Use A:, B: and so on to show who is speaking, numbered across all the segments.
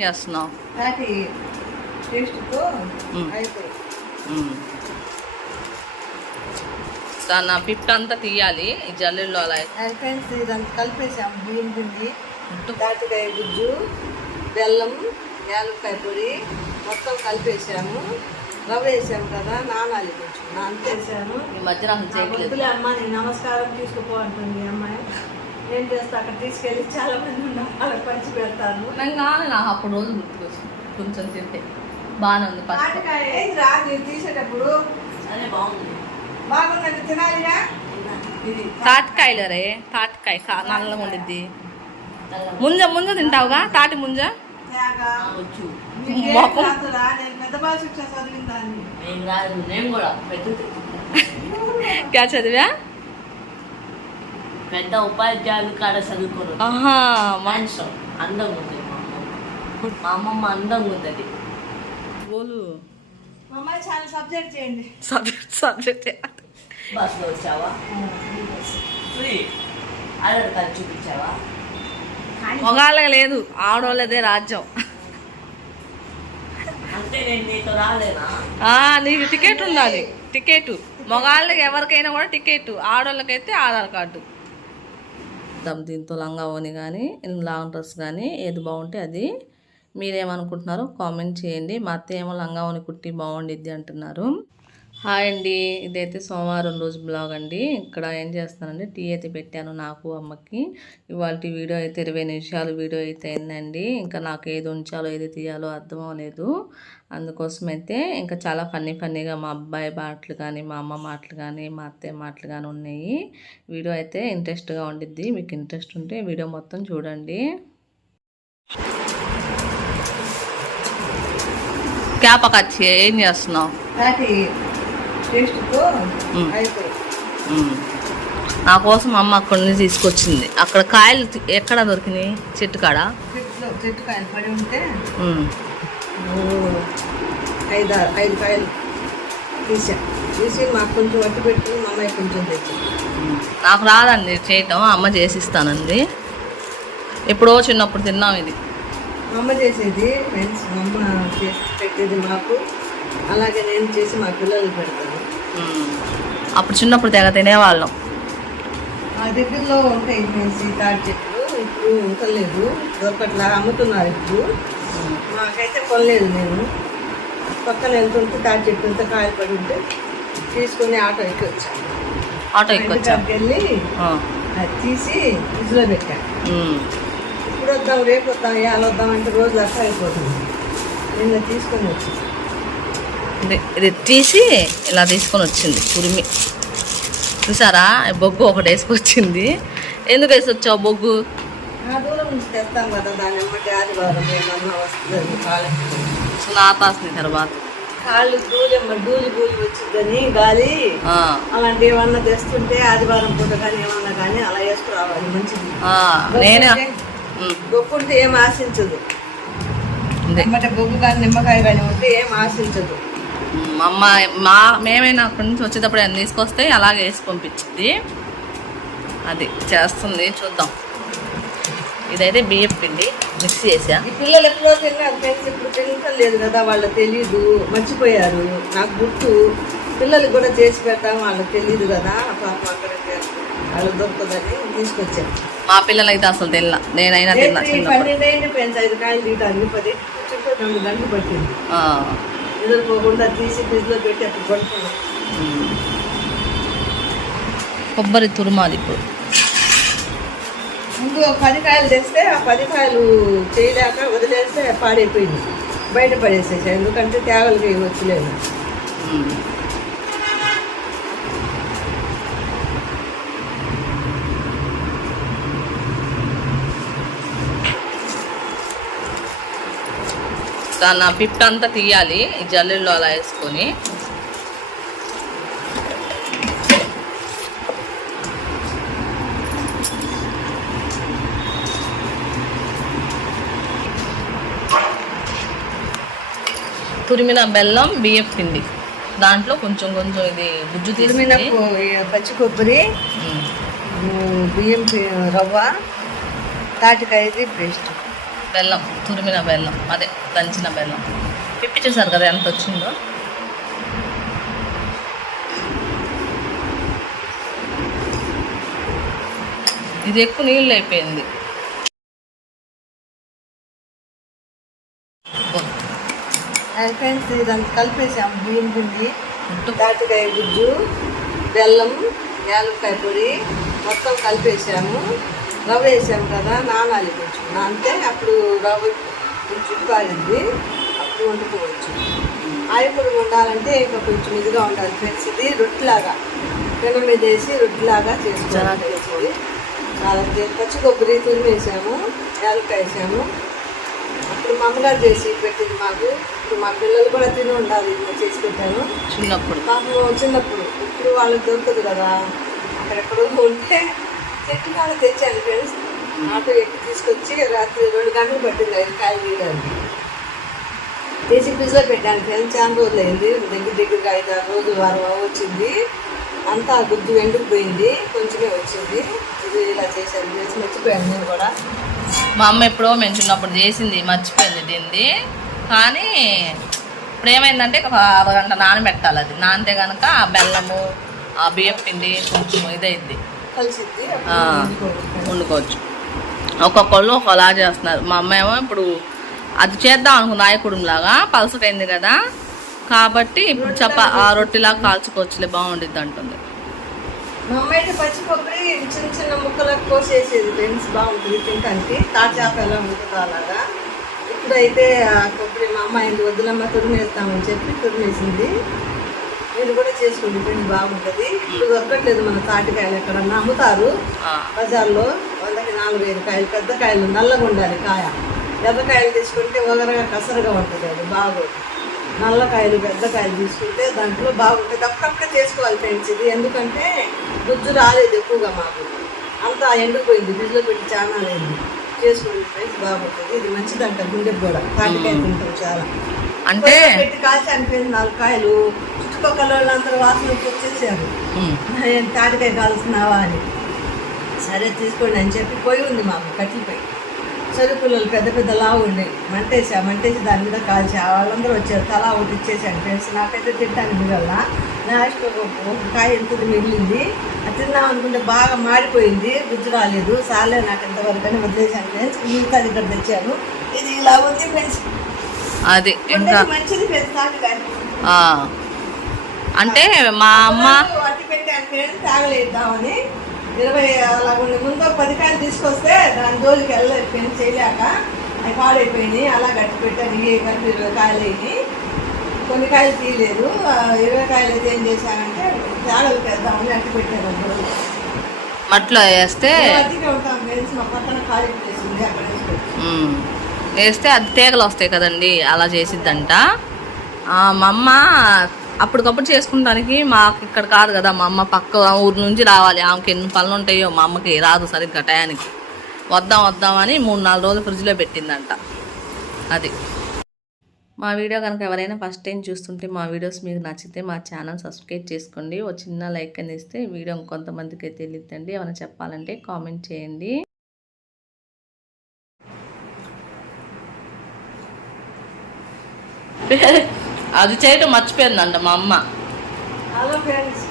A: చేస్తున్నావు
B: వాటి టేస్ట్తో. అయిపోయి
A: అంతా తీయాలి ఈ జల్లెల్లో అలా
B: ఫ్రెండ్స్ ఇదంతా కలిపేసాము. బియ్యం పిండి. తాటికాయ గుజ్జు బెల్లం యాలక్కాయ పొడి మొత్తం కలిపేసాము. రవ్వ వేసాము కదా నానాలి కొంచెం. నానపేసాము
A: ఈ మధ్య నాకు చేయట్లేదు.
B: అమ్మ నీ నమస్కారం తీసుకుపో అంటుంది అమ్మాయి. ఏం చేస్తా? అక్కడ తీసుకెళ్ళి చాలా మంది ఉన్నారు. వాళ్ళకి పంచి పెడతాను.
A: నాకు కానీ నాకు అప్పుడు రోజు గుర్తుకొచ్చింది. కొంచెం తింటే. బాగానే ఉంది ఫస్ట్
B: తాటికాయ ఏది రా మీరు తీసేటప్పుడు.
A: అదే బాగుంది.
B: బాగున్నది తినాలిగా ఇది
A: తాటికాయలు రే తాటికాయ కా- నల్లగా ఉండిద్ది. ముంజ ముంజ తింటావుగా? తాటి ముంజ?
B: తేగ
A: వచ్చు.
B: నీకేం
A: మొఖం.
B: రాదురా? నేను పెద్ద బాల శిక్ష చదివిన దాన్ని
A: నేను రాదు నేను కూడా పెద్ద క్యా చదివా?
C: పెద్ద ఉపాధ్యాయులు కాడ చదువుకోరు.
A: ఆహా మా
C: మనిషి అందంగా ఉంది మా అమ్మమ్మ. అందంగా ఉంటుంది.
A: బోలు.
B: మా అమ్మాయి చాలా సబ్జెక్ట్ చేయండి.
A: Subject subject.
C: బస్సులో వచ్చావా? ఫ్రీ ఆధార్ కార్డు చూపించావా?
A: మొగాళ్ళకి లేదు ఆడోళ్ళదే రాజ్యం.
C: అంటే నేను నీతో రాలేనా?
A: ఆ, నీకు టికెట్ ఉండాలి టికెట్. మగాళ్ళకి ఎవరికైనా కూడా టికెట్ ఆడోళ్ళకైతే ఆధార్ కార్డు. దీంతో లంగా ఓని కానీ లాంగ్ డ్రెస్ కానీ ఏది బాగుంటే అది. మీరేమనుకుంటున్నారో కామెంట్ చేయండి. మా అత్త ఏమో లంగా ఓని కుట్టి బాగుండిద్ది అంటున్నారు. హాయ్ అండి. ఇదైతే సోమవారం రోజు బ్లాగ్ అండి. ఇక్కడ ఏం చేస్తానండి టీ అయితే పెట్టాను నాకు అమ్మకి. ఇవాళ వీడియో అయితే ఇరవై నిమిషాలు వీడియో అయితే అయిందండి. ఇంకా నాకు ఏది ఉంచాలో ఏది తీయాలో అర్థం అవ్వలేదు. అందుకోసం అయితే ఇంకా చాలా ఫన్నీ ఫన్నీగా మా అబ్బాయి మాటలు కానీ మా అమ్మ మాటలు కానీ మా అత్తయ్య మాటలు కానీ ఉన్నాయి. వీడియో అయితే ఇంట్రెస్ట్గా ఉండిద్ది. మీకు ఇంట్రెస్ట్ ఉంటే వీడియో మొత్తం చూడండి. క్యాపకచ్చి ఏం చేస్తున్నావు? నా కోసం అమ్మ అక్కడి నుంచి తీసుకొచ్చింది. అక్కడ కాయలు ఎక్కడ దొరికినాయి? చెట్టు కాడ?
B: చెట్టు కాయలు పడి ఉంటే ఐదు ఐదు కాయలు తీసా. తీసి మాకు కొంచెం వట్టి మా అమ్మాయి కొంచెం తెచ్చి.
A: నాకు రాదండి చేయటం. అమ్మ చేసిస్తానంది ఎప్పుడో చిన్నప్పుడు తిన్నాం ఇది.
B: అమ్మ చేసేది ఫ్రెండ్స్ అమ్మ చేసి పెట్టేది మాకు. అలాగే నేను చేసి మా పిల్లలకి పెడతాను.
A: అప్పుడు చిన్నప్పుడు తెగ తినేవాళ్ళం.
B: మా దగ్గరలో ఉంటాయి తాటి చెట్లు ఇప్పుడు ఉంటలేదు దొరకట్లా అమ్ముతున్నారు ఇప్పుడు. మాకైతే కొనలేదు నేను పక్కన వెళ్తుంటే తాటి చెట్టు అంతా కాయలు పడి ఉంటే తీసుకొని ఆటో ఎక్కి వచ్చాను
A: ఆటో
B: వెళ్ళి
A: ఆ.
B: అది తీసి ఫ్రిడ్జ్లో పెట్టాను. ఇప్పుడు వద్దాం రేపు వద్దాం ఇవాళ వద్దాం అంటే రోజు లెక్క అయిపోతుంది. నిన్న తీసుకొని వచ్చి.
A: ఇది తీసి ఇలా తీసుకొని వచ్చింది తురిమి చూసారా? బొగ్గు ఒకటి వేసుకొచ్చింది. ఎందుకు వేసి వచ్చావు బొగ్గు తర్వాత.
B: కాళ్ళు డూలి వచ్చిందని గాలి. అలాంటి ఏమన్నా తెస్తుంటే ఆదివారం పూట కానీ ఏమన్నా కానీ అలా వేసుకురావాలి మంచిది.
A: నేను
B: ఏం ఆశించదు. బొగ్గు కానీ నిమ్మకాయ కానీ ఉంటే ఏం ఆశించదు.
A: అమ్మ మా మేమైనా అక్కడి నుంచి వచ్చేటప్పుడు ఆయన తీసుకొస్తే అలాగే వేసి పంపించింది. అది చేస్తుంది చూద్దాం. ఇదైతే బియ్యం పిండి మిక్స్ చేసా.
B: ఈ పిల్లలు ఎప్పుడో తిన్నారు ఫ్రెండ్స్ ఇప్పుడు కదా వాళ్ళకి తెలీదు మర్చిపోయారు. నాకు గుర్తు పిల్లలకి కూడా చేసి పెడతాం వాళ్ళకి తెలియదు కదా పాపం అక్కడ వాళ్ళకి దొరుకుతుందని తీసుకొచ్చాను
A: మా పిల్లలైతే అసలు తిన్న నేనైనా తిన్నా
B: పన్నెండు కాయలు తీయడానికి పది రెండు గంటలు పట్టింది.
A: ఆ,
B: ఎదురుకోకుండా తీసి ఫ్రిడ్జ్లో పెట్టి అప్పుడు పడుకున్నాం
A: మ్మ్. కొబ్బరి తురుమాది ఇప్పుడు.
B: ముందు పది కాయలు తెస్తే ఆ పది కాయలు చేయలేక వదిలేస్తే పాడైపోయింది. బయట పడేసేసాయి. ఎందుకంటే తేగలకి వచ్చలేదు
A: దాన్ని ఆ పిప్ అంతా తీయాలి ఈ జల్లెల్లో అలా వేసుకొని. తురిమిన బెల్లం బియ్యం పిండి. దాంట్లో కొంచెం కొంచెం ఇది గుజ్జు
B: తిరిమిన పచ్చి కొబ్బరి బియ్యం రవ్వ తాటికాయది పేస్ట్.
A: బెల్లం తురిమిన బెల్లం అదే దంచిన బెల్లం. పిప్పి చూసారు కదా ఎంత వచ్చిందో? ఇది ఎక్కువ నీళ్ళు అయిపోయింది.
B: ఫ్రెండ్స్ ఇదంతా కలిపేసాము బియ్యం పిండి
A: ఉంటు.
B: దాటికాయ గుజ్జు బెల్లం యాలక్కాయ పొడి మొత్తం కలిపేసాము. రవ్వ వేసాము కదా నానాలి కొంచెం. నానితే అప్పుడు రవ్వ కొంచెం కాగింది అప్పుడు వండుకోవచ్చు. ఆయిపొడి ఉండాలంటే ఇంకా కొంచెం ఇదిగా ఉండాలి ఫ్రెండ్స్. ఇది రొట్టెలాగా. పెన మీద వేసి రొట్టెలాగా చేసుకోవాలి చాలా పచ్చి కొబ్బరి తురిమేసాము యాలక్కాయ వేసాము. అప్పుడు మా అమ్మగారు చేసి పెట్టింది మాకు. ఇప్పుడు మా పిల్లలు కూడా తిని ఉండాలి. చేసి పెట్టాను.
A: చిన్నప్పుడు.
B: పాపం చిన్నప్పుడు. ఇప్పుడు వాళ్ళకి దొరకదు కదా. అక్కడెక్కడో ఉంటే చెట్టు కాడ తెచ్చాను ఫ్రెండ్స్. ఆటో ఎక్కి తీసుకొచ్చి రాత్రి రెండు గంటలు పట్టింది ఐదు కాయలు తీయడానికి. తీసి ఫ్రిడ్జ్లో పెట్టాను ఫ్రెండ్స్. చాలా రోజులు అయింది దగ్గర దగ్గరగా ఐదు ఆరు రోజులు వారం వచ్చింది అంతా గుడ్డు ఎండుకుపోయింది కొంచెమే వచ్చింది. ఇది ఇలా చేశాను ఫ్రెండ్స్. మర్చిపోయాను నేను కూడా.
A: మా అమ్మ ఎప్పుడో మేము చిన్నప్పుడు చేసింది. మర్చిపోయింది దీన్ని కానీ ఇప్పుడు ఏమైందంటే ఒక అరగంట నానబెట్టాలి అది. నానితే కనుక ఆ బెల్లము ఆ బియ్యం పిండి కొంచెం ఇదైద్ది.
B: వండుకోవచ్చు.
A: ఒక్కొక్కళ్ళు ఒకలా చేస్తున్నారు. మా అమ్మ ఏమో ఇప్పుడు అది చేద్దాం అనుకుంది నాయకుడు లాగా పలసకైంది కదా. కాబట్టి ఇప్పుడు చప ఆ రొట్టెలా కాల్చుకోవచ్చులే బాగుండిద్ది అంటుంది.
B: మా అమ్మ అయితే పచ్చి కొబ్బరి చిన్న చిన్న ముక్కలకు కోసేసేది ఫ్రెండ్స్ బాగుంటుంది తినడానికి తాచాప ఎలా ఉంటుందో అలాగా. ఇప్పుడైతే కొబ్బరి మా అమ్మ ఇంటి వద్దులమ్మ తురిమేస్తామని చెప్పి తురిమేసింది. నేను కూడా చేసుకుంది ఫ్రెండ్స్ బాగుంటుంది. ఇప్పుడు దొరకట్లేదు మన తాటికాయలు ఎక్కడన్నా అమ్ముతారు. బజార్లో వందకి నాలుగు ఐదు కాయలు పెద్ద కాయలు నల్లగా ఉండాలి కాయ. ఎర్రకాయలు తీసుకుంటే ఒగరగా కసరగా ఉంటుంది అది బాగోదు. నల్ల కాయలు పెద్ద కాయలు తీసుకుంటే దాంట్లో బాగుంటుంది. అప్పుడప్పుడే చేసుకోవాలి ఫ్రెండ్స్ ఇది. ఎందుకంటే గుజ్జు రాలేదు ఎక్కువగా మాకు. అంతా ఎండిపోయింది ఫ్రిడ్జ్లో పెట్టి చాలా లేదు చేసుకోండి ఫ్రెండ్స్ బాగుంటుంది. ఇది మంచిదంట గుండెకి కూడా. తాటికాయ తింటాం చాలా.
A: అంటే
B: పెట్టి కాల్చి అనిపోయింది నాలుగు కాయలు. చుట్టుపక్కల వాళ్ళందరూ వాసన వచ్చేసారు. ఏం తాటికాయ కాలుస్తున్నావా అని. సరే తీసుకోండి అని చెప్పి పోయి ఉంది మాకు కట్టిపోయి చదువు పిల్లలు పెద్ద పెద్ద లావు ఉండే మంటేసా మంటేసి దాని మీద కాల్చా. వాళ్ళందరూ వచ్చారు. తలా ఒకటి ఇచ్చేసాను ఫ్రెండ్స్. నాకైతే తింటాను మిగల లాస్ట్ ఒక కాయ ఎంత మిగిలింది. అది తిందాం అనుకుంటే బాగా మాడిపోయింది. గుజ్జు రాలేదు. సాలే నాకు ఎంతవరకు అని వదిలేసాను ఫ్రెండ్స్ మిగతా ఇక్కడ తెచ్చాను. ఇది ఇలా ఉంది ఫ్రెండ్స్.
A: అది
B: మంచిది ఫ్రెండ్స్
A: ఆ, అంటే మా అమ్మ
B: ఇరవై అలా ముందు పది కాయలు తీసుకొస్తే దాని జోలికి వెళ్ళలేదు ఫ్రెండ్స్ చేయలేక. అవి పాడైపోయినాయి అలా గట్టి పెట్టాను ఇవి కలిపి ఇరవై కాయలు అయినాయి కొన్ని కాయలు తీయలేదు. ఇరవై కాయలు అయితే ఏం చేశానంటే తాగలు పెద్దామని అట్టి పెట్టాను రోజు.
A: మట్లో వేస్తే వేస్తే అది తీగలు వస్తాయి కదండి అలా చేసిద్దంట. మా అమ్మ అప్పటికప్పుడు చేసుకుంటానికి మాకు ఇక్కడ కాదు కదా మా అమ్మ పక్క ఊరు నుంచి రావాలి. ఆమెకి ఎన్ని పనులు ఉంటాయో మా అమ్మకి రాదు సరిగ్గా టయానికి. వద్దాం వద్దామని మూడు నాలుగు రోజులు ఫ్రిడ్జ్లో పెట్టిందంట. అది. మా వీడియో కనుక ఎవరైనా ఫస్ట్ టైం చూస్తుంటే మా వీడియోస్ మీకు నచ్చితే మా ఛానల్ సబ్స్క్రైబ్ చేసుకోండి. ఒక చిన్న లైక్ అని ఇస్తే వీడియో కొంతమందికి అయితే తెలియదండి. ఏమైనా చెప్పాలంటే కామెంట్ చేయండి. అది చేయటం మర్చిపోయిందంట మా అమ్మ.
B: హలో ఫ్రెండ్స్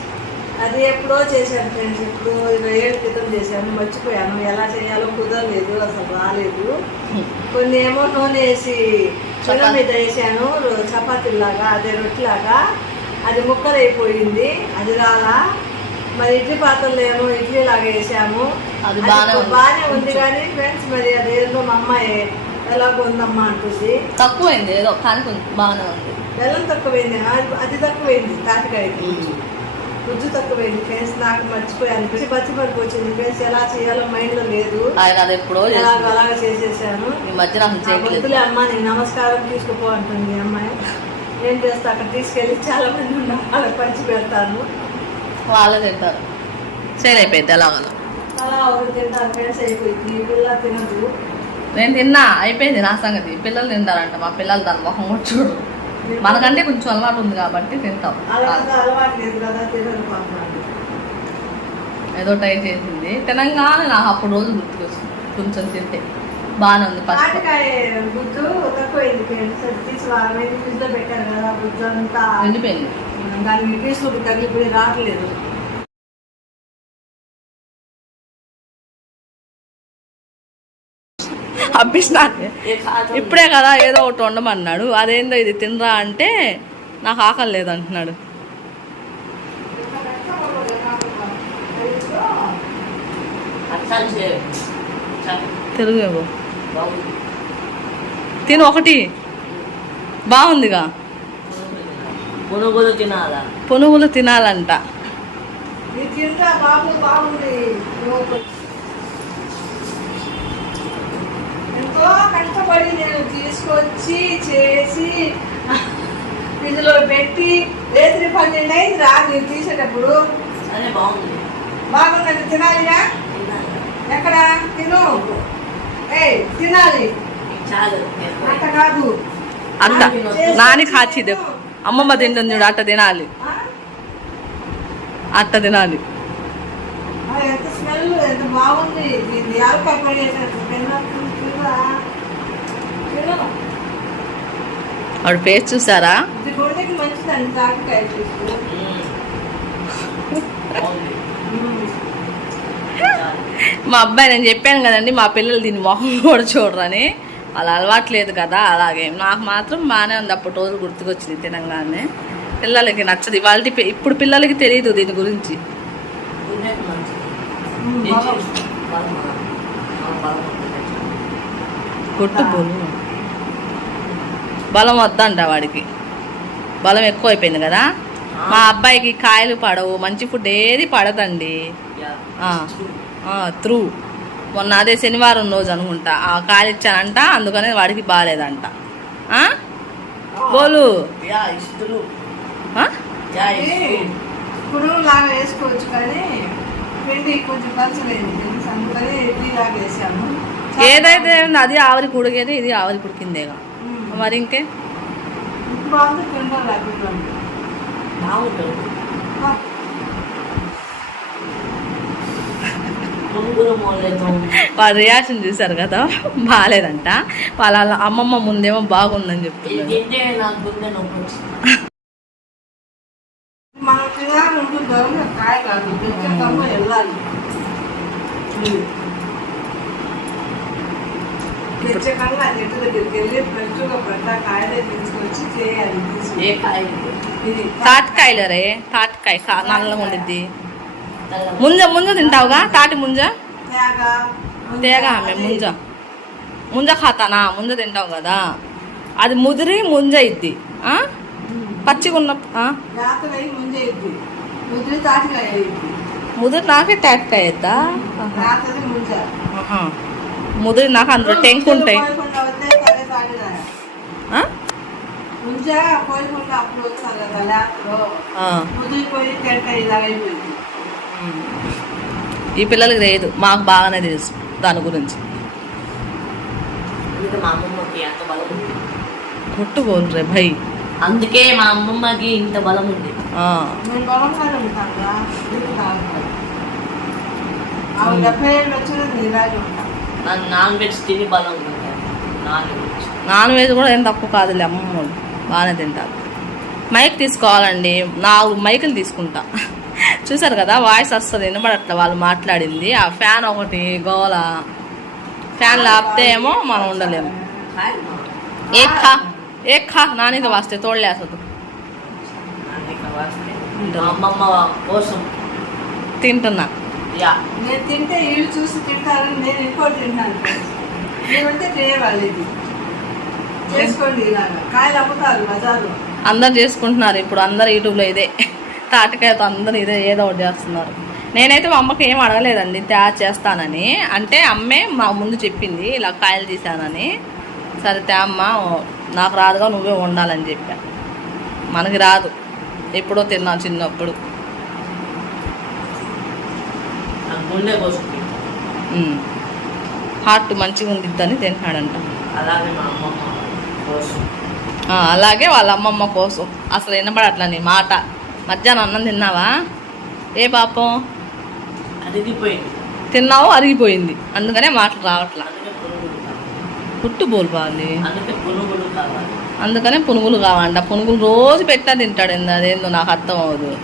B: అది ఎప్పుడో చేశాను ఫ్రెండ్స్ ఇప్పుడు ఇరవై ఏళ్ళ క్రితం చేశాను. మర్చిపోయాను. ఎలా చేయాలో కుదరలేదు అసలు రాలేదు. కొన్ని ఏమో నూనె వేసి
A: చపాతీ.
B: మీద వేసాను చపాతీలాగా అదే రొట్టెలాగా. అది ముక్కలు అయిపోయింది అది రాలా. మరి ఇడ్లీ పాత్రలో ఏమో ఇడ్లీ లాగా వేసాము.
A: అది
B: అది
A: బాగానే ఉంది.
B: కానీ ఫ్రెండ్స్ మరి అదేదో మా అమ్మాయి ఎలాగో ఉందమ్మా అంటుంది.
A: తక్కువైంది ఏదో కానీ బాగానే ఉంది.
B: బెల్లం తక్కువైంది అది- అది తక్కువైంది తాటికాయకి గుజ్జు తక్కువైంది ఫ్రెండ్స్ నాకు మర్చిపోయాను పచ్చి పచ్చి వచ్చింది ఫ్రెండ్స్ ఎలా చేయాలో మైండ్లో లేదు.
A: ఆయన అది ఎప్పుడో
B: అలాగ చేసేసాను.
A: ఈ చేయట్లేదు.
B: వద్దులే అమ్మ నేను నమస్కారం తీసుకుపో అంటుంది అమ్మాయి. ఏం చేస్తా అక్కడ తీసుకెళ్ళి చాలా మంది ఉన్నారు వాళ్ళకి పంచి పెడతాను.
A: వాళ్ళే తింటారు. సేల్ అయిపోయింది ఎలాగలా
B: అలా ఒకటి తింటారు ఫ్రెండ్స్ అయిపోయింది. పిల్ల తినదు.
A: నేను తిన్నా అయిపోయింది నా సంగతి. పిల్లలు తింటారంట మా పిల్లలు దాని మొహం కూడా చూడు మనకంటే కొంచెం అలవాటు ఉంది కాబట్టి తింటాం. ఏదో ట్రై చేసింది. తినంగానే నాకు అప్పుడు రోజు గుర్తుకొచ్చింది కొంచెం తింటే బాగానే ఉంది ఫస్ట్
B: గుజ్జు తక్కువైంది ఫ్రెండ్స్. అది తీసి
A: అబ్బిస్నా ఇప్పుడే కదా ఏదో ఒకటి వండమన్నాడు. అదేందో ఇది తినరా అంటే నాకు ఆకలి లేదంటున్నాడు. తెలుగు తిను ఒకటి. బాగుందిగా.
C: పునుగులు తినాలా?
A: పునుగులు తినాలంట.
B: బాబు బాగుంది. ఎంతో కష్టపడి నేను తీసుకొచ్చి చేసి ఇందులో పెట్టి రేత్రి పన్నెండు అయింది రా నేను తీసేటప్పుడు.
C: అదే బాగుంది.
B: బాగుందండి తినాలిగా
C: తినాలా.
B: ఎక్కడ? తిను. ఏయ్ తినాలి. అట్ట కాదు.
A: అట్ట నాని కాచి అమ్మమ్మ తింటుంది చూడు అట్ట తినాలి.
B: ఆ?
A: అట్ట తినాలి.
B: ఎంత స్మెల్ ఎంత బాగుంది. ఇది
A: ఆవిడ ఫేస్ చూసారా? మా అబ్బాయి నేను చెప్పాను కదండి మా పిల్లలు దీన్ని మొహం కూడా చూడరని. వాళ్ళు అలవాట్లేదు కదా అలాగే. నాకు మాత్రం బాగానే ఉంది అప్పటి రోజులు గుర్తుకొచ్చింది తినంగానే. పిల్లలకి నచ్చదు. ఇవాళ ఇప్పుడు పిల్లలకి తెలియదు దీని గురించి.
C: బలం ఉంటుంది.
A: కొట్టు బోలు బలం వద్దంట వాడికి. బలం ఎక్కువ అయిపోయింది కదా మా అబ్బాయికి కాయలు పడవు మంచి ఫుడ్ ఏది పడదండి. త్రూ మొన్న అదే శనివారం రోజు అనుకుంటా ఆ కాయలు ఇచ్చానంట అందుకనే వాడికి బాగాలేదంట ఆ? బోలు.
B: వేసుకోవచ్చు కానీ కొంచెం పలచలేదు అందుకని ఇడ్లీ లాగా వేసాము
A: ఏదైతే అది ఆవిరి కుడిగేది ఇది ఆవిరి కుడికిందేగా. మరి ఇంకే? వాళ్ళ రియాక్షన్ చూసారు కదా బాగాలేదంట వాళ్ళ అమ్మమ్మ ముందేమో బాగుందని
C: ఇది
A: చెప్తున్నారు
C: తింటే నాకు గుండె నొప్పి వచ్చింది
B: మనం తినాలి ఉంటుంది కదా, కాయ కాదు తెచ్చేద్దాము వెళ్ళాలి తెచ్చకంగా ఆ చెట్టు దగ్గరికి వెళ్ళి ఫ్రెష్గా పడ్డ కాయలే తీసుకొచ్చి చేయాలి. తీసుకు
C: ఏ కాయ?
B: ఇది
A: తాటికాయలు రే తాటికాయ నల్లగా ఉండిద్ది. ముంజ ముంజ తింటావుగా? తాటి ముంజ?
B: తేగ
A: మేము ముంజ. ముంజ ఖాతానా? ముంజ తింటావు కదా. అది ముదిరి ముంజ ఇద్ది. ఆ? పచ్చిగా ఉన్న
B: ముద్రి
A: నాకే తాటికాయ ఇద్దా. ముదిరి నాకు అందులో టెంక్ ఉంటాయి. ఈ పిల్లలకి లేదు మాకు బాగానే తెలుసు దాని గురించి.
C: అందుకే మా అమ్మమ్మకి అంత బలం ఉంది?
A: కొట్టు బోల్ రే భయ్.
C: అందుకే మా అమ్మమ్మకి ఇంత బలం ఉంది.
A: ఆ.
B: నేను
C: వెజ్ తిని బలం ఉంది. నాన్ వెజ్
A: నాన్ వెజ్ కూడా ఏం తక్కువ కాదులే అమ్మమ్మ వాళ్ళు బాగానే తింటారు మైక్ తీసుకోవాలండి. నాలుగు మైకులు తీసుకుంటా. చూసారు కదా వాయిస్ వస్తుంది వినపడట్ల వాళ్ళు మాట్లాడింది. ఆ ఫ్యాన్ ఒకటి గోల. ఫ్యాన్ లేకపోతే ఏమో మనం ఉండలేము. ఏ ఖా ఏ ఖా నానికి వాస్తే తోడలే అసలు
C: అందుకే వస్తే మా అమ్మమ్మ కోసం.
A: తింటున్నా.
C: యా.
B: నేను తింటే వీళ్ళు చూసి తింటారని నేను నేనంటే చేయవాలి ఇది చేసుకోండి ఇలాగా కాయలు అమ్ముతారు బజారు
A: అందరు చేసుకుంటున్నారు ఇప్పుడు అందరు యూట్యూబ్లో ఇదే. తాటికాయతో అందరు ఇదే ఏదో ఒకటి చేస్తున్నారు. నేనైతే మా అమ్మకి ఏం అడగలేదండి తయారు చేస్తానని. అంటే అమ్మే మా ముందు చెప్పింది ఇలా కాయలు తీసానని సరే తే అమ్మ నాకు రాదుగా నువ్వే వండాలని చెప్పా. మనకి రాదు. ఎప్పుడో తిన్నా చిన్నప్పుడు. హార్ట్ మంచిగా ఉండిద్దని తింటున్నాడంట.
C: అలాగే మా అమ్మమ్మ కోసం.
A: అలాగే వాళ్ళ అమ్మమ్మ కోసం. అసలు వినపడట్లా నీ మాట. మధ్యాహ్నం అన్నం తిన్నావా? ఏ పాపం?
C: అరిగిపోయింది.
A: తిన్నావు అరిగిపోయింది. అందుకనే మాటలు రావట్లా. పుట్టు
C: పునుగులు కావాలి.
A: అందుకనే పునుగులు కావాలంట. పునుగులు రోజు పెట్టినా తింటాడు అదేందో నాకు అర్థం అవ్వదు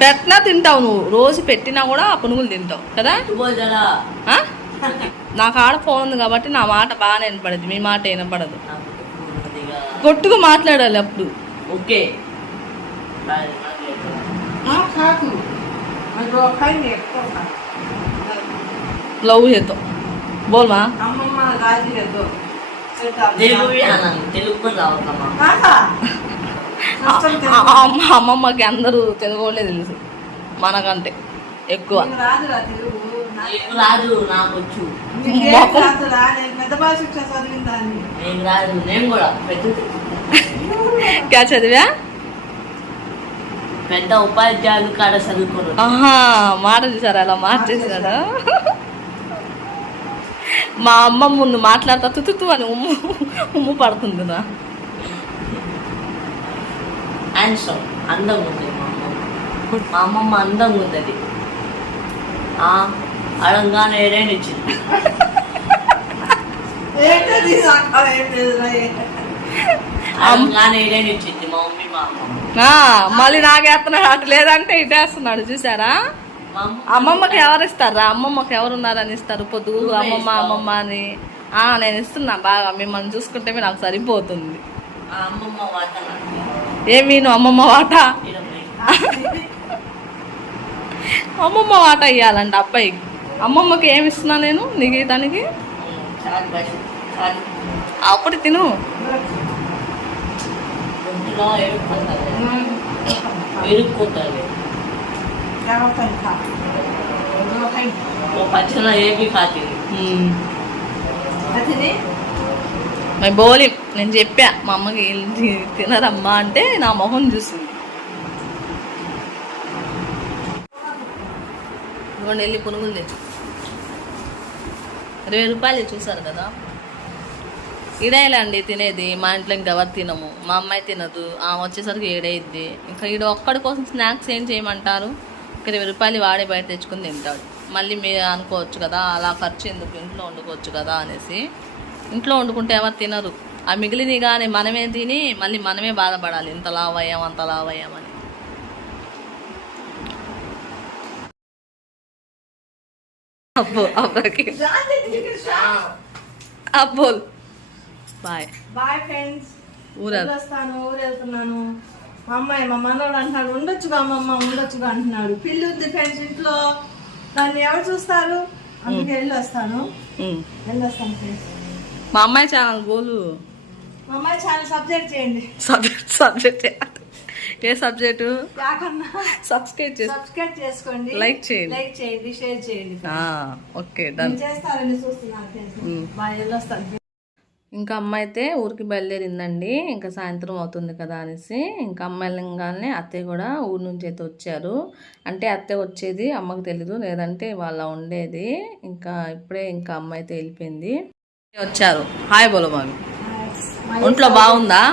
A: పెట్టినా తింటావు నువ్వు. రోజు పెట్టినా కూడా ఆ పునుగులు తింటావు. కదా? నాకు ఆడ ఫోన్ ఉంది కాబట్టి నా మాట బాగానే వినపడదు. మీ మాట వినపడదు. గొట్టుగా మాట్లాడాలి అప్పుడు.
C: ఓకే.
A: లవ్ చేద్దాం. బోల్మా? అమ్మమ్మకి అందరూ తెలుగు వాళ్ళే తెలుసు. మనకంటే ఎక్కువ.
C: రాదు నాకు వచ్చు.
B: నేను
C: రాదు నేను కూడా పెద్ద
A: క్యా చదివా?
C: పెద్ద ఉపాధ్యాయులు కాడ చదువుకోరు.
A: ఆహా మాట చూసారా అలా మార్చేసాడా మా అమ్మ ముందు మాట్లాడతా తుతుతు అని ఉమ్ము ఉమ్ము పడుతుంది నా
C: హ్యాండ్సమ్ అందంగా ఉంది మా అమ్మమ్మ మా అమ్మమ్మ అందంగా ఉంది ఆ, అడంగానే ఏడేని ఇచ్చింది.
B: ఏంటది నాకు ఏం లేదురా
C: అడంగానే ఏడేని ఇచ్చింది మా మమ్మీ మా అమ్మమ్మ
A: ఆ, మళ్ళీ నాకేస్తున్నాడు. అటు లేదంటే ఇటేస్తున్నాడు చూసారా అమ్మమ్మకి ఎవరు ఇస్తారా అమ్మమ్మకి ఎవరు ఉన్నారని ఇస్తారు
C: నువ్వే
A: అమ్మమ్మ. అమ్మమ్మ అని. ఆ నేను ఇస్తున్నా. బాగా మిమ్మల్ని చూసుకుంటే నాకు సరిపోతుంది. ఏమి నువ్వు అమ్మమ్మ వాట. అమ్మమ్మ వాట ఇవ్వాలంట అబ్బాయికి. అమ్మమ్మకి ఏమి ఇస్తున్నా నేను? నీకు దానికి? అప్పుడు తిను. మై బోలి నేను చెప్పా మా అమ్మకి వెళ్ళి తినరమ్మా అంటే నా మొహం చూసింది. ఇవ్వండి వెళ్ళి పునుగులు తెచ్చు. ఇరవై రూపాయలు చూసారు కదా? ఈడేలే అండి తినేది మా ఇంట్లో ఇంకా ఎవరు తినము. మా అమ్మాయి తినదు ఆమె వచ్చేసరికి ఏడైద్ది. ఇంకా ఈడ ఒక్కడి కోసం స్నాక్స్ ఏం చేయమంటారు? ఒక ఇరవై రూపాయలు వాడే బయట తెచ్చుకుని తింటాడు. మళ్ళీ మీరు అనుకోవచ్చు కదా అలా ఖర్చు ఎందుకు? ఇంట్లో వండుకోవచ్చు కదా అనేసి. ఇంట్లో వండుకుంటే ఎవరు తినరు. ఆ మిగిలినవి కానీ మనమే తిని మళ్ళీ మనమే బాధపడాలి. ఇంత లావయ్యాం అంత లావ్ అబ్బో అబ్బకి. అబ్బోల్ బాయ్.
B: Bye friends.
A: ఊర
B: వస్తాను ఊరు వెళ్తున్నాను మా అమ్మాయి మా మనోడు అంటున్నాడు ఉండొచ్చుగా అమ్మమ్మ ఉండొచ్చుగా అంటున్నాడు. పిల్లి ఉంది ఫ్రెండ్స్ ఇంట్లో. దాన్ని ఎవరు చూస్తారు? అందుకే వెళ్ళి వస్తాను
A: ఉమ్.
B: వెళ్ళి వస్తాను ఫ్రెండ్స్.
A: మా అమ్మాయి ఛానల్ గోలు
B: మా అమ్మాయి ఛానల్ సబ్జెక్ట్ చేయండి.
A: సబ్జెక్ట్ సబ్జెక్ట్ ఏ సబ్జెక్టు. సబ్స్క్రైబ్
B: సబ్స్క్రైబ్ చేసుకోండి.
A: Like చేయండి.
B: లైక్ చేయండి షేర్ చేయండి
A: ఓకే
B: చేస్తారని చూస్తున్నాను
A: ఇంకా అమ్మ అయితే ఊరికి బయలుదేరిందండి. ఇంకా సాయంత్రం అవుతుంది కదా అనేసి. ఇంకా అమ్మ వెళ్ళగానే అత్తయ్య కూడా ఊరు నుంచి అయితే వచ్చారు. అంటే అత్తయ్య వచ్చేది అమ్మకు తెలీదు. లేదంటే వాళ్ళ ఉండేది. ఇంకా ఇప్పుడే ఇంకా అమ్మ అయితే వెళ్ళిపోయింది. వచ్చారు. హాయ్ బోలో మామి. ఒంట్లో బాగుందా?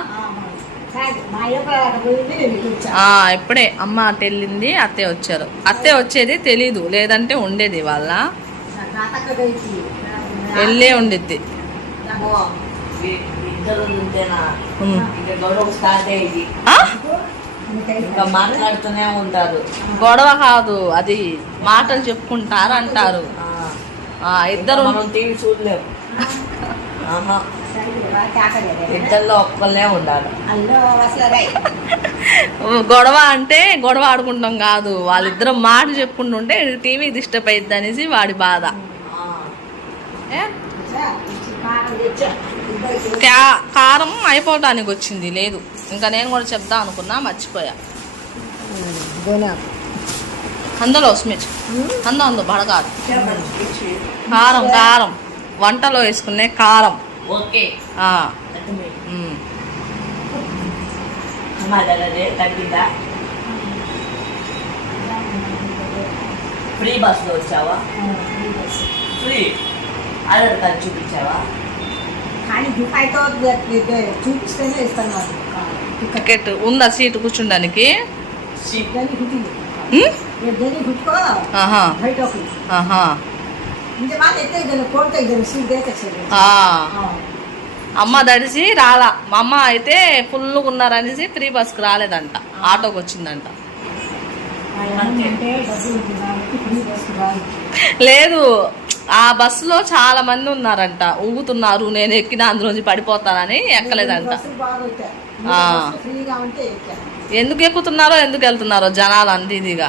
A: ఇప్పుడే అమ్మ అటు వెళ్ళింది అత్తయ్య వచ్చారు. అత్తయ్య వచ్చేది తెలీదు లేదంటే ఉండేది వాళ్ళ. వెళ్ళే ఉండిద్ది.
C: మాట్లాడుతూనే ఉంటారు.
A: గొడవ కాదు అది మాటలు చెప్పుకుంటారు అంటారు
C: ఆ,
A: ఆ ఇద్దరు
C: మనం టీవీ చూడలేము ఆహా. ఇద్దరిలో ఒక్కళ్ళే ఉండాలి.
A: గొడవ అంటే గొడవ ఆడుకుంటాం కాదు. వాళ్ళిద్దరు మాట చెప్పుకుంటుంటే టీవీ డిస్టర్బ్ అయ్యిద్ది అనేసి వాడి బాధ. కారం అయిపోవడానికి వచ్చింది లేదు. ఇంకా నేను కూడా చెప్దాం అనుకున్నా మర్చిపోయా. అందులో స్మిచ్ అందో అందో బడకాదు కారం కారం. వంటలో వేసుకునే కారం.
C: ఓకే. తగ్గిందా? ఫ్రీ బస్లో వచ్చావా? ఫ్రీ. ఆధార్ కార్డు చూపించావా?
B: కానీ రూపాయితో చూపిస్తేనే ఇస్తాను
A: టికెట్ ఉందా సీటు కూర్చుండానికి
C: సీట్?
B: గుట్టుకో
A: ఆహా.
B: బయట
A: అమ్మ దడిసి రాలా. మా అమ్మ అయితే ఫుల్గా ఉన్నారనేసి ఫ్రీ బస్కి రాలేదంట. ఆటోకి వచ్చిందంట.
B: బస్సు
A: లేదు. ఆ బస్సులో చాలా మంది ఉన్నారంట. ఊగుతున్నారు నేను ఎక్కిన అందులోంచి పడిపోతానని ఎక్కలేదంట. ఎందుకు ఎక్కుతున్నారో ఎందుకు వెళ్తున్నారో జనాలు అంత ఇదిగా.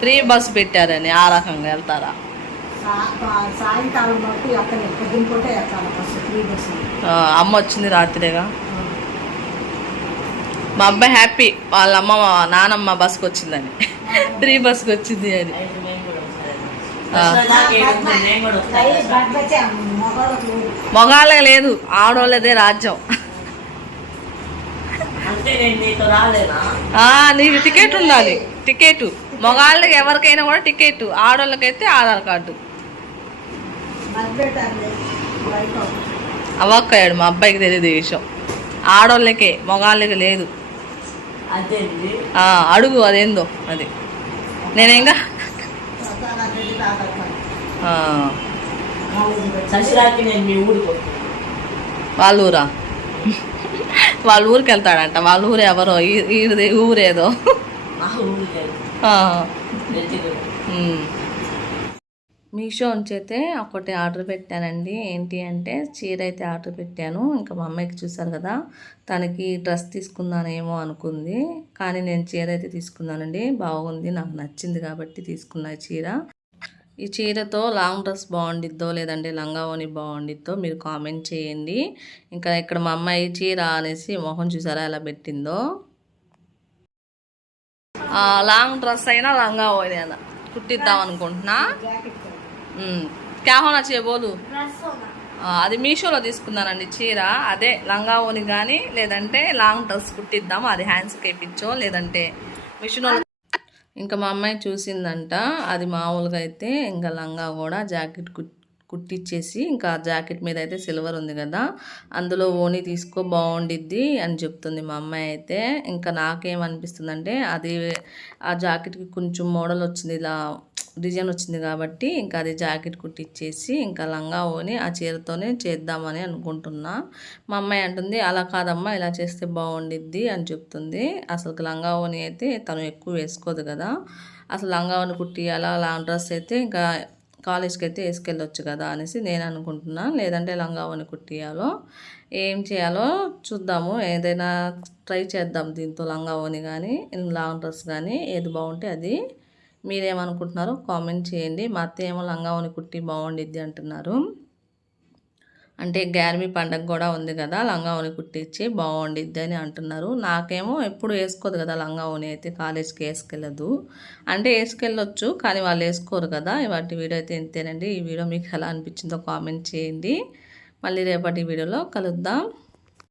A: ఫ్రీ బస్ పెట్టారని ఆ రకంగా వెళ్తారా?
B: సాయంకాలం వరకు ఎక్కలేదు పొద్దున పూట ఎక్కాలి బస్సు ఫ్రీ బస్సు
A: ఆ, అమ్మ వచ్చింది రాత్రిగా. మా అబ్బాయి హ్యాపీ వాళ్ళ అమ్మ నానమ్మ బస్కి వచ్చిందని. ఫ్రీ బస్కి వచ్చింది అని. మగాళ్ళకి లేదు ఆడవాళ్ళదే రాజ్యం. నీకు టికెట్ ఉండాలి. టికెట్. మగాళ్ళకి ఎవరికైనా కూడా టికెట్. ఆడవాళ్ళకైతే ఆధార్ కార్డు. అవ్వక్కయ్యాడు మా అబ్బాయికి తెలియదు ఈ విషయం. ఆడవాళ్ళకే మగాళ్ళకి లేదు. అడుగు అదేందో అది. నేను ఇంకా వాళ్ళ ఊరా? వాళ్ళ ఊరికి వెళ్తాడంట. వాళ్ళ ఊరు ఎవరో? ఈ- ఊరేదో
C: మా ఊరికి
A: ఆ,
C: వెళ్తే
A: ఉమ్. మీషో నుంచి అయితే ఒకటి ఆర్డర్ పెట్టానండి. ఏంటి అంటే చీర అయితే ఆర్డర్ పెట్టాను. ఇంకా మా అమ్మాయికి చూసారు కదా తనకి డ్రెస్ తీసుకుందానేమో అనుకుంది. కానీ నేను చీర అయితే తీసుకున్నానండి. బాగుంది నాకు నచ్చింది కాబట్టి తీసుకున్నా చీర. ఈ చీరతో లాంగ్ డ్రెస్ బాగుండిద్దో లేదంటే లంగా ఓని బాగుండిద్దో మీరు కామెంట్ చేయండి. ఇంకా ఇక్కడ మా అమ్మాయి చీర అనేసి మొహం చూసారా ఎలా పెట్టిందో? లాంగ్ డ్రెస్ అయినా లంగా ఓని అయినా కుట్టిద్దాం అనుకుంటున్నా. క్యా హోనా చే బోలు? అది మీషోలో తీసుకున్నానండి చీర. అదే లంగా ఓని కానీ లేదంటే లాంగ్ డ్రెస్ కుట్టిద్దాం. అది హ్యాండ్స్కి వేయించో లేదంటే మిషన్ ఇంకా మా అమ్మాయి చూసిందంట. అది మామూలుగా అయితే ఇంకా లంగా కూడా జాకెట్ కుట్ కుట్టిచ్చేసి ఇంకా జాకెట్ మీద అయితే సిల్వర్ ఉంది కదా అందులో ఓని తీసుకో బాగుండిద్ది అని చెప్తుంది మా అమ్మాయి అయితే. ఇంకా నాకేమనిపిస్తుంది అంటే అది ఆ జాకెట్కి కొంచెం మోడల్ వచ్చింది ఇలా డిజైన్ వచ్చింది కాబట్టి ఇంకా అది జాకెట్ కుట్టిచ్చేసి ఇంకా లంగా ఓని ఆ చీరతోనే చేద్దామని అనుకుంటున్నా. మా అమ్మాయి అంటుంది అలా కాదమ్మా ఇలా చేస్తే బాగుండిద్ది అని చెప్తుంది. అసలు లంగా ఓని అయితే తను ఎక్కువ వేసుకోదు కదా. అసలు లంగా ఓని కుట్టియాలా లాంగ్ డ్రెస్ అయితే ఇంకా కాలేజ్కి అయితే వేసుకెళ్ళొచ్చు కదా అనేసి నేను అనుకుంటున్నా. లేదంటే లంగా ఓని కుట్టియాలో ఏం చేయాలో చూద్దాము. ఏదైనా ట్రై చేద్దాం దీంతో లంగా ఓని కానీ లాంగ్ డ్రెస్ కానీ ఏది బాగుంటే అది. మీరేమనుకుంటున్నారో కామెంట్ చేయండి. మా అత్త ఏమో లంగా కుట్టి బాగుండిద్ది అంటున్నారు. అంటే గ్యార్మీ పండగ కూడా ఉంది కదా లంగా ఓని కుట్టించి బాగుండిద్ది అని అంటున్నారు. నాకేమో ఎప్పుడు వేసుకోదు కదా లంగా అయితే కాలేజ్కి వేసుకెళ్ళదు. అంటే వేసుకెళ్ళొచ్చు కానీ వాళ్ళు వేసుకోరు కదా. ఇవాటి వీడియో అయితే ఇంతేనండి. ఈ వీడియో మీకు ఎలా అనిపించిందో కామెంట్ చేయండి. మళ్ళీ రేపటి వీడియోలో కలుద్దాం.